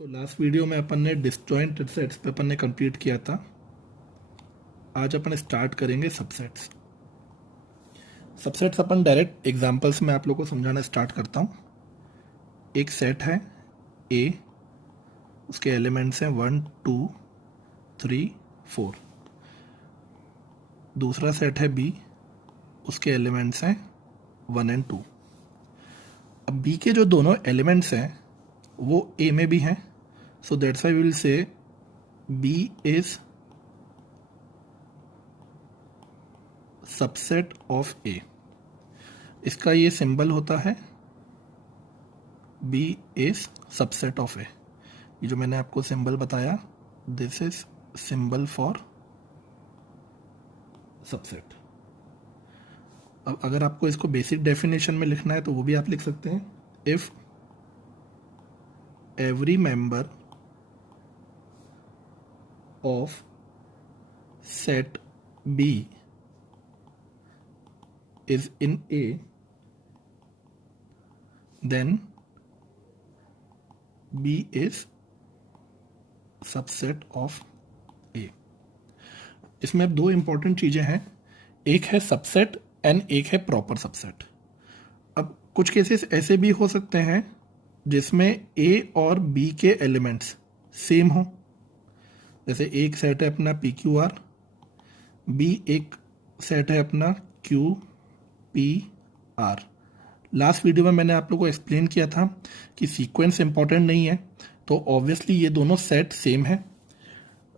Last video में अपन ने disjoint sets पे अपन ने कंप्लीट किया था। आज अपन स्टार्ट करेंगे सबसेट्स। सबसेट्स अपन डायरेक्ट एग्जांपल्स में आप लोगों को समझाना स्टार्ट करता हूँ। एक सेट है ए, उसके एलिमेंट्स हैं 1 2 3 4। दूसरा सेट है बी, उसके एलिमेंट्स हैं 1 एंड 2। अब बी के जो दोनों एलिमेंट्स हैं वो ए में भी हैं, so that's why we will say B is subset of A. इसका ये सिंबल होता है B is subset of A. ये जो मैंने आपको सिंबल बताया, this is symbol for subset. अब अगर आपको इसको बेसिक डेफिनेशन में लिखना है तो वो भी आप लिख सकते हैं। If every member of set be is in A, then B is subset of A। इसमें अब दो इंपॉर्टेंट चीजें हैं, एक है सबसेट एंड एक है प्रॉपर सबसेट। अब कुछ केसेस ऐसे भी हो सकते हैं जिसमें A और B के एलिमेंट्स सेम हो, जैसे एक सेट है अपना PQR, B एक सेट है अपना QPR। लास्ट वीडियो में मैंने आप लोगों को एक्सप्लेन किया था कि सीक्वेंस इंपॉर्टेंट नहीं है, तो ऑब्वियसली ये दोनों सेट सेम है।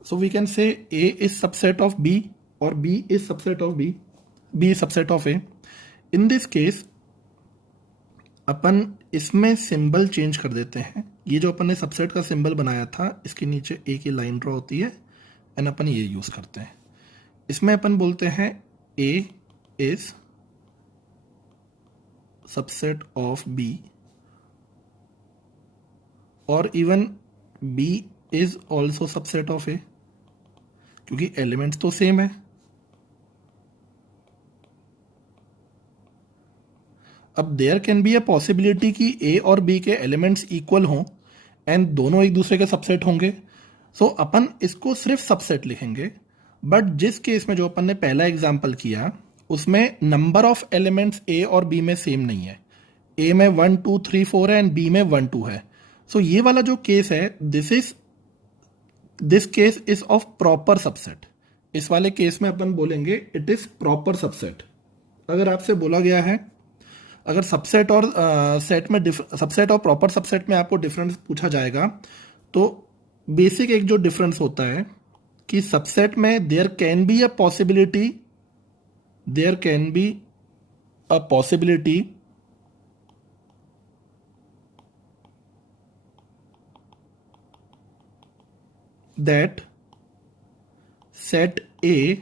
So we can say A is subset of B और B is subset of B is subset of A। In this case अपन इसमें सिंबल चेंज कर देते हैं। ये जो अपन ने सबसेट का सिंबल बनाया था, इसके नीचे A की लाइन ड्रॉ होती है एंड अपन ये यूज करते हैं। इसमें अपन बोलते हैं A is subset of B और even B is also subset of A, क्योंकि एलिमेंट्स तो सेम है। अब there can be a possibility कि A और B के एलिमेंट्स इक्वल हों एंड दोनों एक दूसरे के सबसेट होंगे, सो अपन इसको सिर्फ सबसेट लिखेंगे। बट जिस केस में जो अपन ने पहला एग्जांपल किया, उसमें नंबर ऑफ एलिमेंट्स A और B में सेम नहीं है। A में 1 2 3 4 है एंड B में 1 2 है। सो ये वाला जो केस है, this case is of proper subset. इस वाले केस में अपन बोलेंगे इट इज प्रॉपर सबसेट। अगर आपसे बोला गया है, अगर सबसेट और सेट में सबसेट और प्रॉपर सबसेट में आपको डिफरेंस पूछा जाएगा, तो बेसिक एक जो डिफरेंस होता है कि सबसेट में there can be a possibility that set A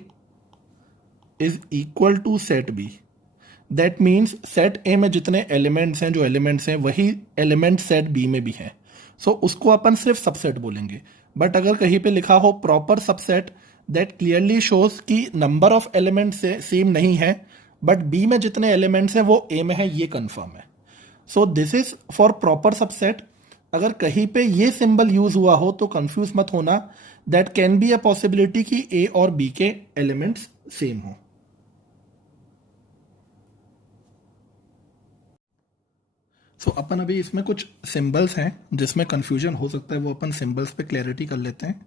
is equal to set B। That means set A में जितने एलिमेंट्स हैं, जो एलिमेंट्स हैं वही एलिमेंट सेट बी में भी हैं। सो उसको अपन सिर्फ सबसेट बोलेंगे। बट अगर कहीं पे लिखा हो proper subset, that clearly shows कि नंबर ऑफ एलिमेंट्स सेम नहीं है, बट बी में जितने एलिमेंट्स हैं वो ए में है, ये कंफर्म है। So this is for proper subset. अगर कहीं पे ये सिंबल यूज हुआ हो तो कंफ्यूज मत होना, that can be a possibility कि ए और बी के एलिमेंट्स सेम हो। सो अपन अभी इसमें कुछ सिंबल्स हैं जिसमें कंफ्यूजन हो सकता है, वो अपन सिंबल्स पे क्लैरिटी कर लेते हैं।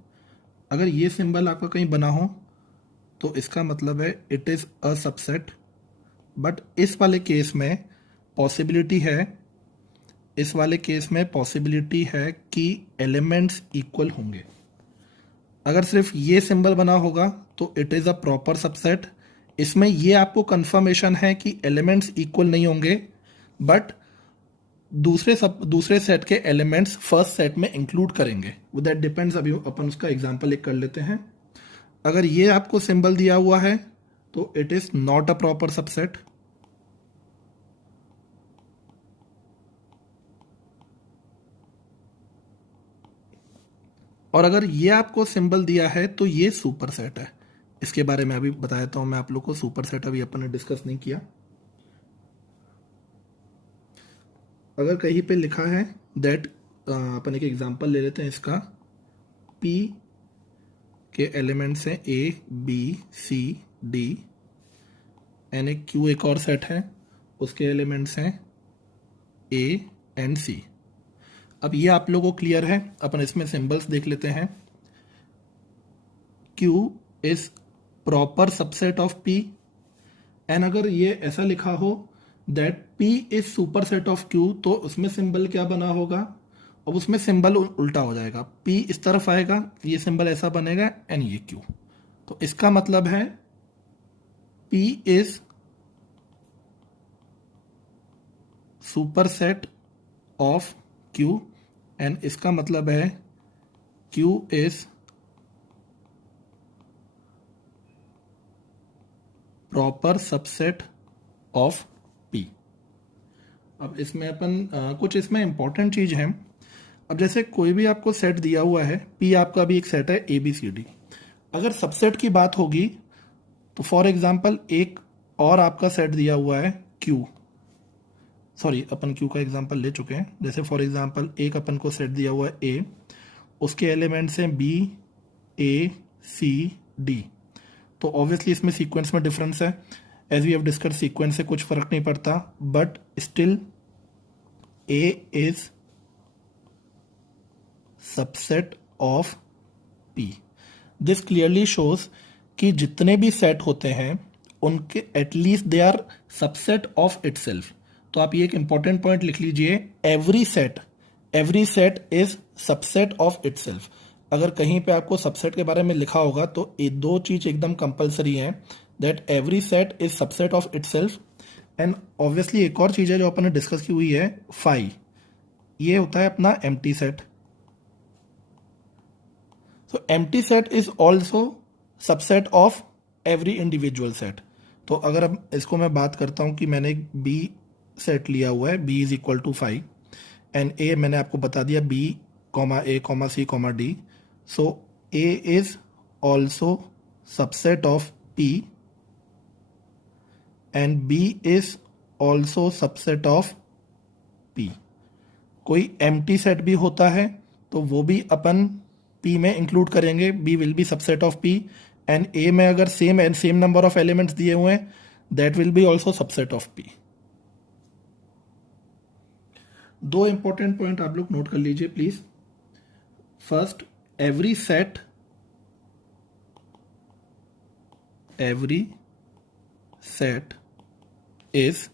अगर ये सिंबल आपका कहीं बना हो तो इसका मतलब है it is a subset. But इस वाले केस में पॉसिबिलिटी है कि एलिमेंट्स इक्वल होंगे। अगर सिर्फ ये सिंबल बना होगा तो it is a proper subset. इसमें ये आपको कंफर्मेशन है कि एलिमेंट्स इक्वल नहीं होंगे, बट दूसरे सेट के एलिमेंट्स फर्स्ट सेट में इंक्लूड करेंगे। वो दैट डिपेंड्स। अभी अपन उसका एग्जांपल एक कर लेते हैं। अगर ये आपको सिंबल दिया हुआ है तो it is not a proper subset. और अगर ये आपको सिंबल दिया है तो ये सुपर सेट है। इसके बारे में अभी बताया था मैं आप लोग को। सुपर सेट अभी अपन ने डिस्कस नहीं किया। अगर कहीं पे लिखा है दैट अपन एक एग्जांपल ले लेते हैं इसका। P के एलिमेंट्स हैं A, B, C, D and एक Q एक और सेट है, उसके एलिमेंट्स हैं A एंड C। अब ये आप लोगों को क्लियर है, अपन इसमें सिंबल्स देख लेते हैं। Q is proper subset of P and अगर ये ऐसा लिखा हो that P is super set of Q, तो उसमें सिंबल क्या बना होगा? अब उसमें सिंबल उल्टा हो जाएगा, P इस तरफ आएगा, ये सिंबल ऐसा बनेगा एंड ये Q। तो इसका मतलब है P is super set of Q and इसका मतलब है Q is proper subset of P। अब इसमें अपन कुछ इसमें इंपॉर्टेंट चीज है। अब जैसे कोई भी आपको सेट दिया हुआ है, P आपका भी एक सेट है ABCD, अगर सबसेट की बात होगी तो फॉर एग्जांपल एक और आपका सेट दिया हुआ है Q, सॉरी अपन Q का एग्जांपल ले चुके हैं। जैसे फॉर एग्जांपल एक अपन को सेट दिया हुआ है A, उसके एलिमेंट्स हैं B, A, C, D, तो ऑब्वियसली इसमें सीक्वेंस में डिफरेंस है। As we have discuss sequence से कुछ फर्क नहीं पड़ता, but still A is subset of P। This clearly shows कि जितने भी सेट होते हैं उनके at least they are subset of itself. तो आप ये एक इंपॉर्टेंट पॉइंट लिख लीजिए, every set is subset of itself. अगर कहीं पे आपको सबसेट के बारे में लिखा होगा तो ये दो चीज एकदम कंपलसरी है, that every set is subset of itself and obviously एक और चीज है जो अपन ने डिस्कस की हुई है, फाई, ये होता है अपना empty set. So empty set is also subset of every individual set. तो अगर अब इसको मैं बात करता हूं कि मैंने एक बी सेट लिया हुआ है, B is equal to 5 and A मैंने आपको बता दिया B, A, C, D, so A is also subset of P and B is also subset of P। कोई एम्प्टी सेट भी होता है तो वो भी अपन P में इंक्लूड करेंगे, B will be subset of P and A में अगर सेम नंबर ऑफ एलिमेंट्स दिए हुए हैं that will be also subset of P। दो इंपॉर्टेंट पॉइंट आप लोग नोट कर लीजिए please. First, every set is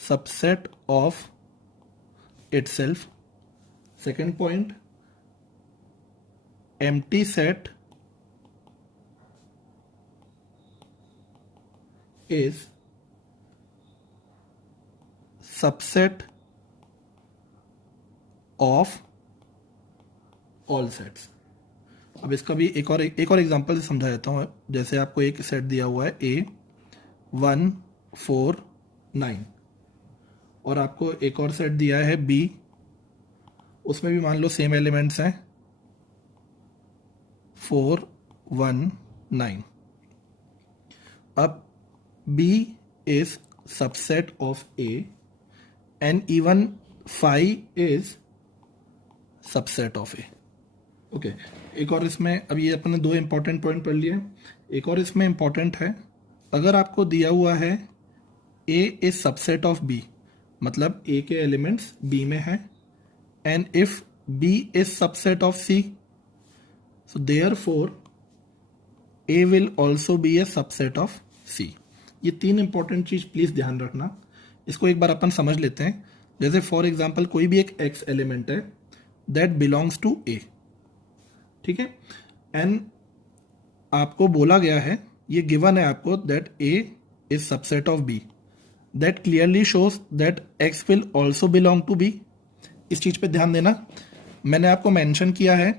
subset of itself. Second point, empty set is subset of all sets. अब इसका भी एक और एग्जांपल से समझा देता हूँ। जैसे आपको एक सेट दिया हुआ है A 1 4 9 और आपको एक और सेट दिया है B, उसमें भी मान लो सेम एलिमेंट्स हैं 4 1 9। अब B is subset of A and even 5 is subset of A। Okay, एक और इसमें, अब ये अपने दो इंपॉर्टेंट पॉइंट पढ़ लिए, एक और इसमें इंपॉर्टेंट है, अगर आपको दिया हुआ है A is subset of B, मतलब A के एलिमेंट्स B में है and if B is subset of C, so therefore A will also B A subset of C। ये तीन इंपॉर्टेंट चीज प्लीज ध्यान रखना, इसको एक बार अपन समझ लेते हैं। जैसे फॉर एग्जाम्पल कोई भी एक X एलिमेंट है दैट बिलोंग्स टू A, ठीक है, एंड आपको बोला गया है, ये गिवन है आपको that A is subset of B, that clearly shows that X will also belong to B। इस चीज पे ध्यान देना, मैंने आपको मेंशन किया है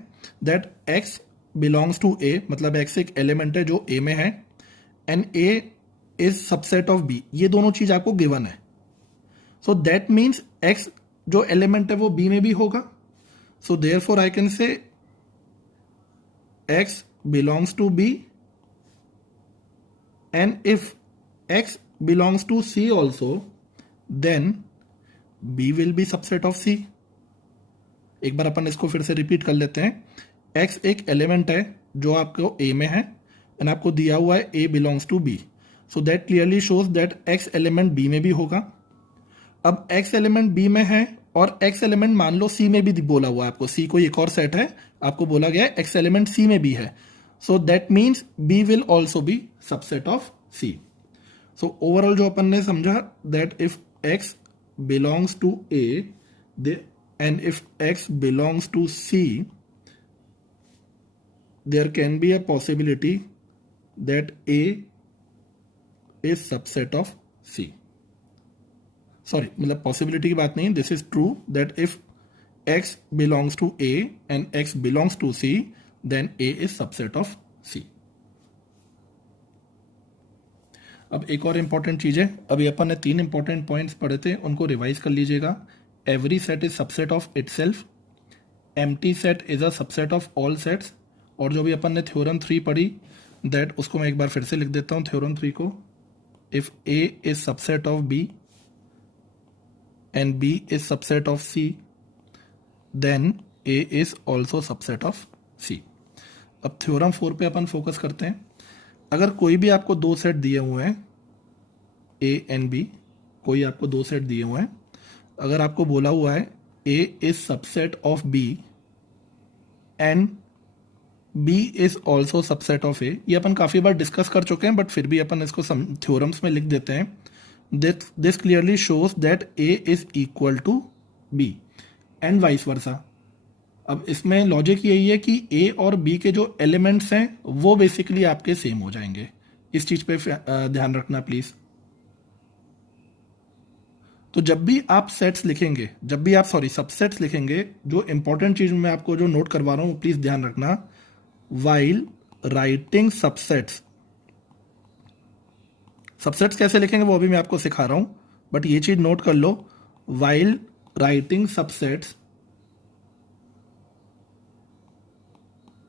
that X belongs to A, मतलब X एक एलिमेंट है जो A में है and A is subset of B, ये दोनों चीज आपको गिवन है। सो दैट मीन्स X जो एलिमेंट है वो B में भी होगा, so therefore I can say X belongs to B and if X belongs to C also, then B will be subset of C. एक बार अपन इसको फिर से रिपीट कर लेते हैं। एक्स एक एलिमेंट है जो आपको ए में है एंड आपको दिया हुआ है A belongs to B, so that clearly shows that X element B में भी होगा। अब एक्स एलिमेंट बी में है और एक्स एलिमेंट मान लो सी में भी बोला हुआ है आपको, सी कोई एक और सेट है, आपको बोला गया है एक्स एलिमेंट सी में भी है, so that means B will also be subset of C. सो ओवरऑल जो अपन ने समझा that if x belongs to A and if x belongs to C, there can be a possibility that A is subset of C. Sorry, मतलब possibility की बात नहीं, this is true that if x belongs to A and x belongs to C, then A is subset of C. अब एक और important चीज है, अभी अपन ने 3 इंपॉर्टेंट पॉइंट्स पढ़े थे, उनको रिवाइज कर लीजिएगा। Every set is subset of itself, empty set is a subset of all sets, और जो भी अपन ने थ्योरम 3 पढ़ी दैट उसको मैं एक बार फिर से लिख देता हूँ थ्योरम 3 को। If A is subset of B and B is subset of C, then A is also subset of C. अब थ्योरम 4 पे अपन फोकस करते हैं। अगर कोई भी आपको 2 सेट दिए हुए हैं ए एंड बी, कोई आपको 2 सेट दिए हुए हैं, अगर आपको बोला हुआ है A is subset of B and B is also subset of A, ये अपन काफी बार डिस्कस कर चुके हैं बट फिर भी अपन इसको थ्योरम्स में लिख देते हैं। This clearly shows that A is equal to B and vice versa. अब इसमें लॉजिक यही है कि ए और बी के जो एलिमेंट्स हैं वो बेसिकली आपके सेम हो जाएंगे। इस चीज पे ध्यान रखना प्लीज। तो जब भी आप सेट्स लिखेंगे, जब भी आप सबसेट्स लिखेंगे, जो इंपॉर्टेंट चीज मैं आपको जो नोट करवा रहा हूं प्लीज ध्यान रखना, वाइल राइटिंग सबसेट्स, सबसेट्स कैसे लिखेंगे वो अभी मैं आपको सिखा रहा हूं, बट ये चीज नोट कर लो, while writing subsets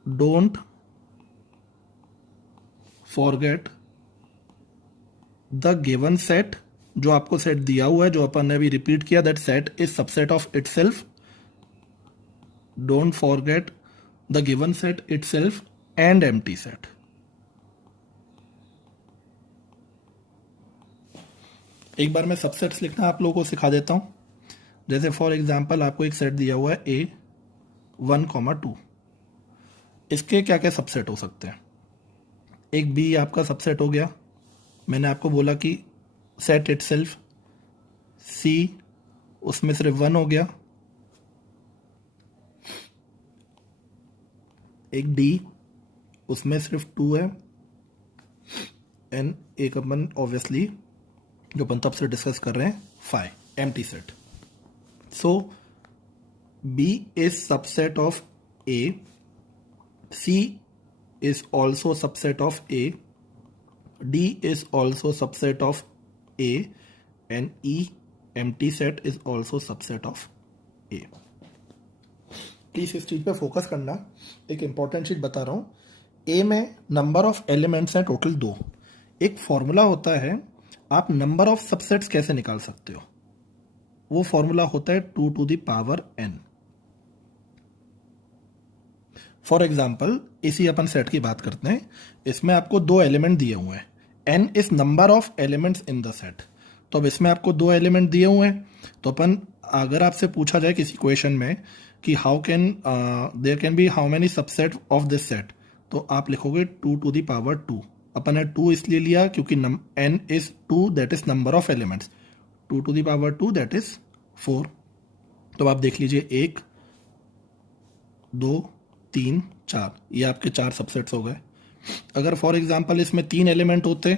don't forget the given set, जो आपको सेट दिया हुआ है, जो अपन ने अभी रिपीट किया, that set is subset of itself, don't forget the given set itself and empty set. एक बार मैं सबसेट्स लिखना आप लोगों को सिखा देता हूं। जैसे फॉर एग्जांपल आपको एक सेट दिया हुआ है ए 1,2, इसके क्या क्या सबसेट हो सकते हैं। एक बी आपका सबसेट हो गया, मैंने आपको बोला कि सेट इटसेल्फ, सी उसमें सिर्फ 1 हो गया, एक डी उसमें सिर्फ 2 है, एंड एक अपन ऑब्वियसली जो अपन तब से डिस्कस कर रहे हैं 5 empty set. So B is subset of A, C is also subset of A, D is also subset of A, and E empty set is also subset of A. Please इस चीज पे focus करना। एक important चीज बता रहा हूं, A में नंबर ऑफ एलिमेंट्स हैं टोटल 2। एक फॉर्मूला होता है, आप नंबर ऑफ सबसेट्स कैसे निकाल सकते हो, वो फॉर्मूला होता है 2 to the power n। For example इसी अपन सेट की बात करते हैं, इसमें आपको 2 एलिमेंट दिए हुए हैं, n is number of elements in the set. तो अब इसमें आपको 2 एलिमेंट दिए हुए हैं, तो अपन अगर आपसे पूछा जाए किसी क्वेश्चन में कि how can there can be how many subset of this set, तो आप लिखोगे 2 to the power 2। अपन ने 2 इसलिए लिया क्योंकि n is 2, that is number of elements, 2 to the power 2 that is 4। तो आप देख लीजिए 1 2 3 4, ये आपके 4 सबसेट्स हो गए। अगर फॉर एग्जांपल इसमें 3 एलिमेंट होते,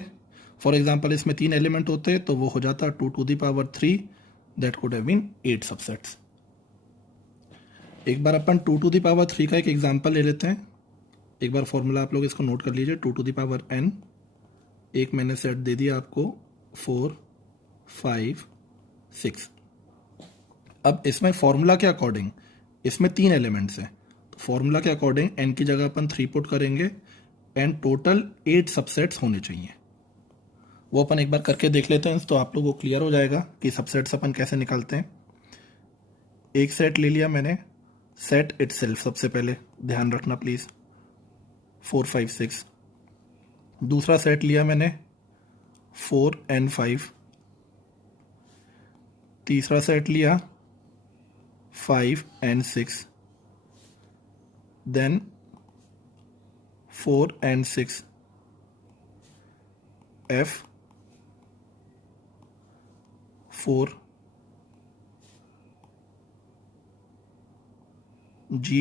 तो वो हो जाता 2 to the power 3, that could have been 8 subsets. एक बार अपन 2 to the power 3 का एक एग्जांपल ले लेते हैं। एक बार फॉर्मूला आप लोग इसको नोट कर लीजिए, 2 to the power n, एक मैंने सेट दे दिया आपको 4 5 6। अब इसमें फॉर्मूला के अकॉर्डिंग इसमें 3 एलिमेंट्स हैं, फॉर्मूला के अकॉर्डिंग n की जगह अपन 3 पुट करेंगे एंड टोटल 8 सबसेट्स होने चाहिए। वो अपन एक बार करके देख लेते हैं, तो आप लोगों को क्लियर हो जाएगा कि सबसेट्स अपन कैसे निकालते हैं। एक सेट ले लिया मैंने, सेट इटसेल्फ सबसे पहले, ध्यान रखना प्लीज, 4 5 6। दूसरा सेट लिया मैंने 4 and 5। तीसरा सेट लिया 5 and 6। Then 4 and 6 F 4 G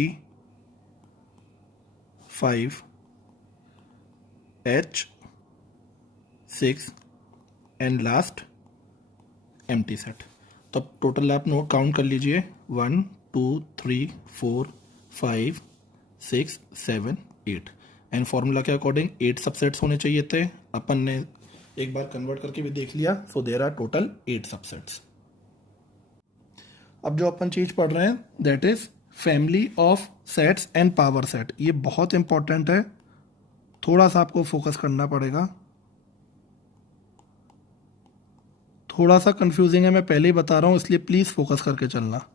5 H 6 and last empty set. तो अब टोटल आप नोट काउंट कर लीजिए, 1 2 3 4 5 6 7 8 एंड फॉर्मूला के अकॉर्डिंग 8 सबसेट्स होने चाहिए थे। अपन ने एक बार कन्वर्ट करके भी देख लिया, so there are total 8 subsets. अब जो अपन चीज पढ़ रहे हैं that is family of sets and power set. ये बहुत इंपॉर्टेंट है, थोड़ा सा आपको फोकस करना पड़ेगा। थोड़ा सा कंफ्यूजिंग है, मैं पहले ही बता रहा हूं, इसलिए प्लीज फोकस करके चलना।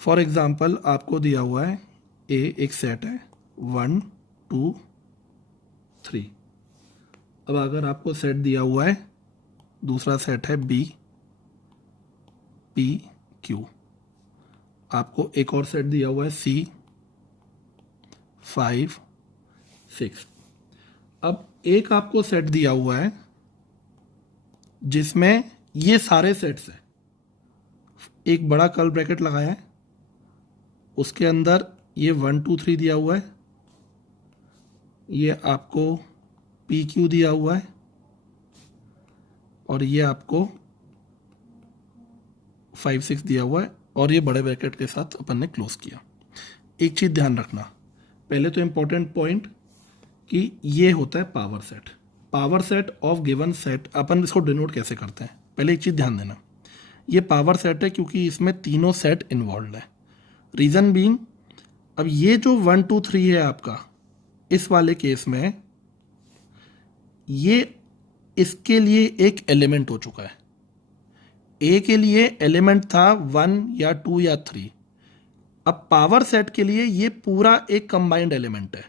फॉर एग्जाम्पल आपको दिया हुआ है ए एक सेट है 1 2 3। अब अगर आपको सेट दिया हुआ है, दूसरा सेट है बी पी क्यू, आपको एक और सेट दिया हुआ है सी 5 6। अब एक आपको सेट दिया हुआ है जिसमें ये सारे सेट्स हैं, एक बड़ा कर्ल ब्रैकेट लगाया है, उसके अंदर ये 1 2 3 दिया हुआ है, ये आपको पी क्यू दिया हुआ है, और ये आपको 5 6 दिया हुआ है, और ये बड़े ब्रैकेट के साथ अपन ने क्लोज किया। एक चीज ध्यान रखना, पहले तो इंपॉर्टेंट पॉइंट कि ये होता है power set. Power set of given set, अपन इसको डिनोट कैसे करते हैं, पहले एक चीज ध्यान देना, ये पावर सेट है क्योंकि इसमें तीनों सेट इन्वॉल्व है। रीजन बीइंग, अब ये जो 1 2 3 है आपका, इस वाले केस में ये इसके लिए एक एलिमेंट हो चुका है। ए के लिए एलिमेंट था 1 या 2 या 3। अब पावर सेट के लिए ये पूरा एक कंबाइंड एलिमेंट है,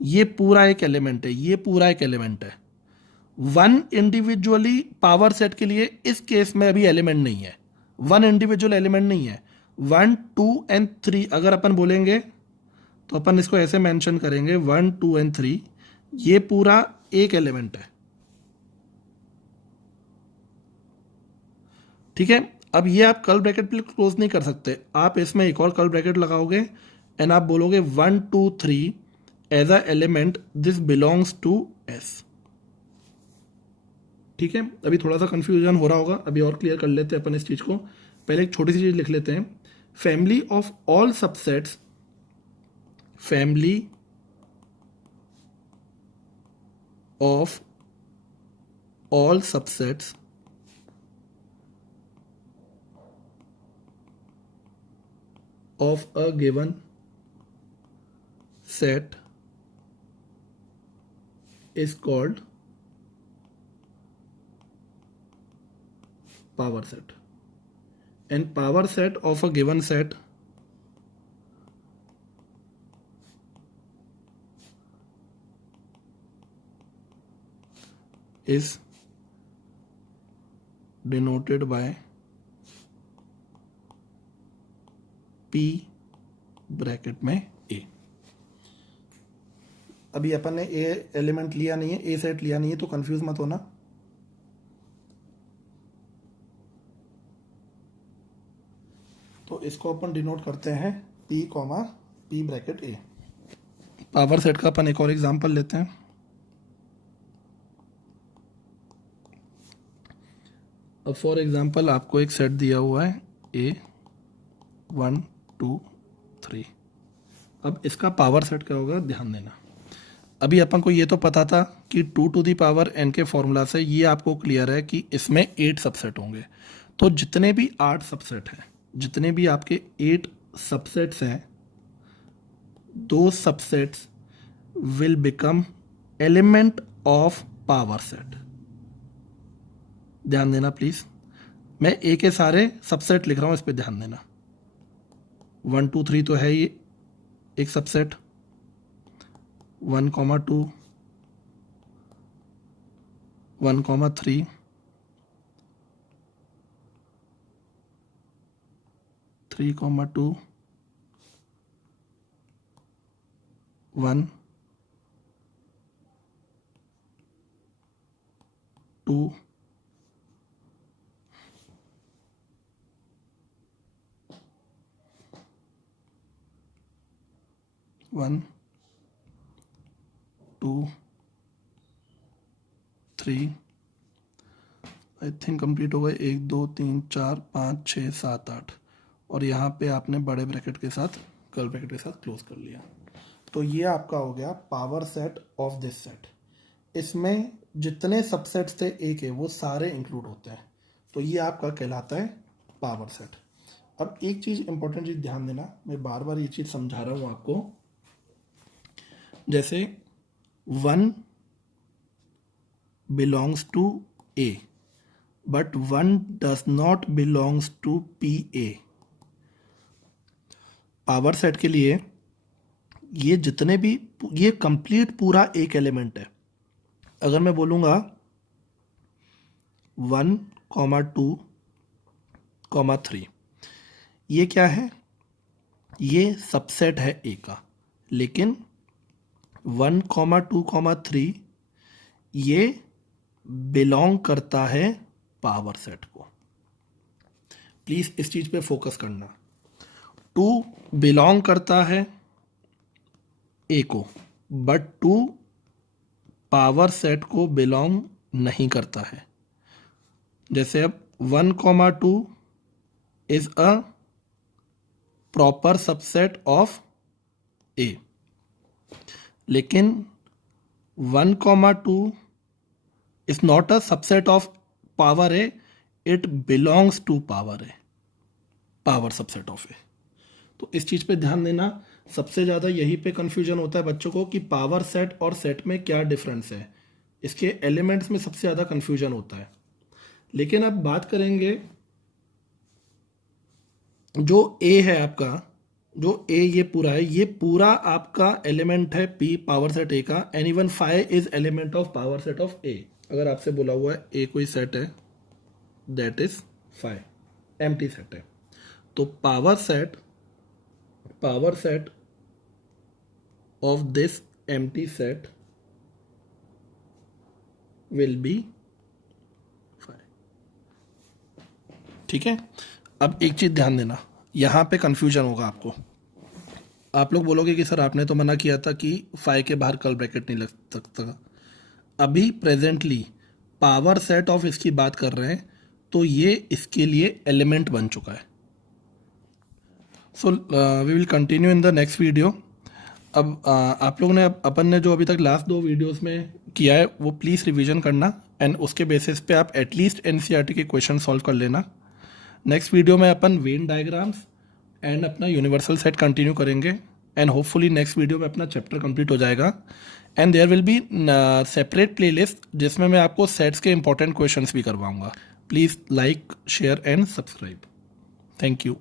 ये पूरा एक एलिमेंट है, ये पूरा एक एलिमेंट है। 1 इंडिविजुअली पावर सेट के लिए इस केस में अभी एलिमेंट नहीं है, 1 इंडिविजुअल एलिमेंट नहीं है। 1 2 and 3 अगर अपन बोलेंगे तो अपन इसको ऐसे मेंशन करेंगे 1 2 and 3, ये पूरा एक एलिमेंट है, ठीक है। अब ये आप कर्ल ब्रैकेट पे क्लोज नहीं कर सकते, आप इसमें एक और कर्ल ब्रैकेट लगाओगे एंड आप बोलोगे 1 2 3 as a element this belongs to S, ठीक है। अभी थोड़ा सा कंफ्यूजन हो रहा होगा, अभी और क्लियर कर लेते हैं अपन इस चीज को। पहले एक छोटी सी चीज लिख लेते हैं, family of all subsets, family of all subsets of a given set is called power set, and power set of a given set is denoted by P bracket में A। अभी अपन ने ए एलिमेंट लिया नहीं है, ए सेट लिया नहीं है, तो कंफ्यूज मत होना। तो इसको अपन डिनोट करते हैं P comma P bracket A। Power set का अपन एक और एग्जांपल लेते हैं। अब फॉर एग्जांपल आपको एक सेट दिया हुआ है A 1 2 3। अब इसका पावर सेट क्या होगा, ध्यान देना। अभी अपन को ये तो पता था कि 2 to the power n के फॉर्मूला से ये आपको क्लियर है कि इसमें 8 सबसेट होंगे। तो जितने भी 8 सबसेट हैं, जितने भी आपके 8 सबसेट्स हैं, दो subsets will become element of power set. ध्यान देना प्लीज, मैं ए के सारे सबसेट लिख रहा हूँ, इस पर ध्यान देना। 1 2 3 तो है ये एक सबसेट, 1,2 1,3 3,2 1 2 1 2 3 आई थिंक कंप्लीट हो गए। 1 2 3 4 5 6 7 8, और यहाँ पे आपने बड़े ब्रैकेट के साथ कर्ल ब्रैकेट के साथ क्लोज कर लिया। तो ये आपका हो गया power set of this set. इसमें जितने सबसेट्स थे ए के वो सारे इंक्लूड होते हैं, तो ये आपका कहलाता है पावर सेट। अब एक चीज़ इंपॉर्टेंट चीज़ ध्यान देना, मैं बार बार ये चीज़ समझा रहा हूँ आपको। जैसे 1 belongs to A but 1 does not belongs to P A. Power set के लिए ये जितने भी, ये कंप्लीट पूरा एक एलिमेंट है। अगर मैं बोलूँगा 1, 2, 3, ये क्या है? ये सबसेट है ए का, लेकिन 1, 2, 3 ये बिलोंग करता है पावर सेट को। प्लीज इस चीज पे फोकस करना। 2 बिलोंग करता है ए को, बट 2 पावर सेट को बिलोंग नहीं करता है। जैसे अब 1, 2 is a proper subset of A, लेकिन 1, 2 is not a subset of power A, it belongs to power A, power subset of A. तो इस चीज पे ध्यान देना। सबसे ज़्यादा यही पे कंफ्यूजन होता है बच्चों को कि पावर सेट और सेट में क्या डिफरेंस है, इसके एलिमेंट्स में सबसे ज़्यादा कंफ्यूजन होता है। लेकिन अब बात करेंगे जो ए है आपका, जो ए ये पूरा है, ये पूरा आपका एलिमेंट है पी पावर सेट ए का, and even 5 is element of power set of A. अगर आपसे बोला हुआ है ए कोई सेट है दैट इज 5, एम्प्टी सेट है, तो power set of this empty set will be 5। ठीक है। अब एक चीज ध्यान देना, यहां पे कंफ्यूजन होगा आपको। आप लोग बोलोगे कि सर आपने तो मना किया था कि 5 के बाहर कर्ल ब्रैकेट नहीं लग सकता। अभी प्रेजेंटली पावर सेट ऑफ इसकी बात कर रहे हैं, तो ये इसके लिए एलिमेंट बन चुका है। So we will continue in the next video. अब आप लोगों ने अपन ने जो अभी तक लास्ट 2 वीडियोस में किया है वो प्लीज़ रिवीजन करना, एंड उसके बेसिस पे आप एटलीस्ट एनसीईआरटी के क्वेश्चन सॉल्व कर लेना। नेक्स्ट वीडियो में अपन वेन डायग्राम्स एंड अपना यूनिवर्सल सेट कंटिन्यू करेंगे, एंड होपफुली नेक्स्ट वीडियो में अपना चैप्टर कंप्लीट हो जाएगा। And there will be separate playlist जिसमें मैं आपको सेट्स के इंपॉर्टेंट क्वेश्चंस भी करवाऊंगा। Please like, share and subscribe. Thank you.